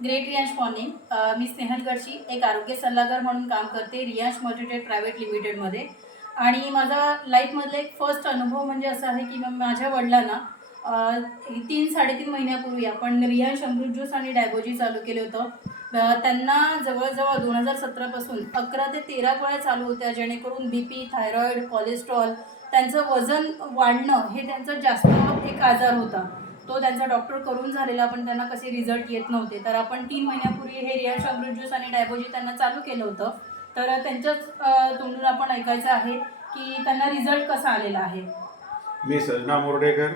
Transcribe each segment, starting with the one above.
Great रियांश morning. मी स्नेहल गडशी एक आरोग्य सल्लागार म्हणून काम करते रियांश मल्टीट्रेड प्रायव्हेट लिमिटेडमध्ये. आणि माझा लाईफमधला एक फर्स्ट अनुभव म्हणजे असा आहे की माझ्या वडिलांना 3-3.5 महिन्यापूर्वी आपण रियांश अमृत ज्यूस आणि डायबोजी चालू केलं होतं. त्यांना जवळजवळ 2017 पासून 11 ते 13 गोळ्या चालू होत्या, जेणेकरून BP, थायरॉईड, कोलेस्ट्रॉल, त्यांचं वजन वाढणं हे त्यांचा जास्त एक आजार होता. तो त्यांचा डॉक्टर करून झालेला, पण त्यांना कसे रिझल्ट येत नव्हते. तर आपण 3 महिन्यापूर्वी हे रियांश अमृत ज्यूस आणि डायबोजी त्यांना चालू केलं होतं. तर त्यांच्याच तोंडून आपण ऐकायचं आहे की त्यांना रिझल्ट कसा आलेला आहे. मी सजना मुर्डेकर.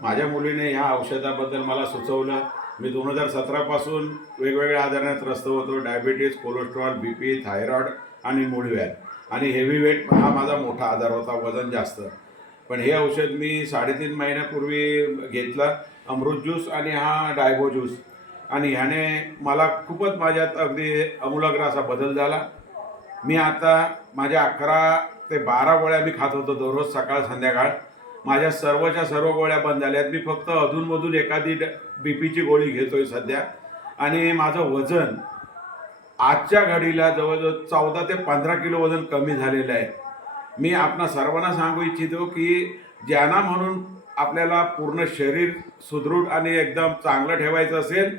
माझ्या मुलीने ह्या औषधाबद्दल मला सुचवलं. मी 2017 पासून वेगवेगळ्या आजाराने त्रस्त होतो. डायबिटीज, कोलेस्ट्रॉल, BP, थायरॉईड आणि मूळव्याध आणि हेवी वेट हा माझा मोठा आजार होता, वजन जास्त. पण हे औषध मी 3.5 महिन्यापूर्वी घेतलं, अमृत ज्यूस आणि हा डायबो ज्यूस, आणि ह्याने मला खूपच माझ्यात अगदी आमूलाग्र असा बदल झाला. मी आता माझ्या 11 ते 12 गोळ्या मी खात होतो दररोज सकाळ संध्याकाळ. माझ्या सर्वच्या सर्व गोळ्या बंद झाल्यात. मी फक्त अधूनमधून एखादी BPची गोळी घेतोय सध्या. आणि माझं वजन आजच्या घडीला जवळजवळ 14 ते 15 किलो वजन कमी झालेलं आहे. मी आपणा सर्वांना सांगू इच्छितो की ज्यांना म्हणून आपल्याला पूर्ण शरीर सुदृढ आणि एकदम चांगलं ठेवायचं असेल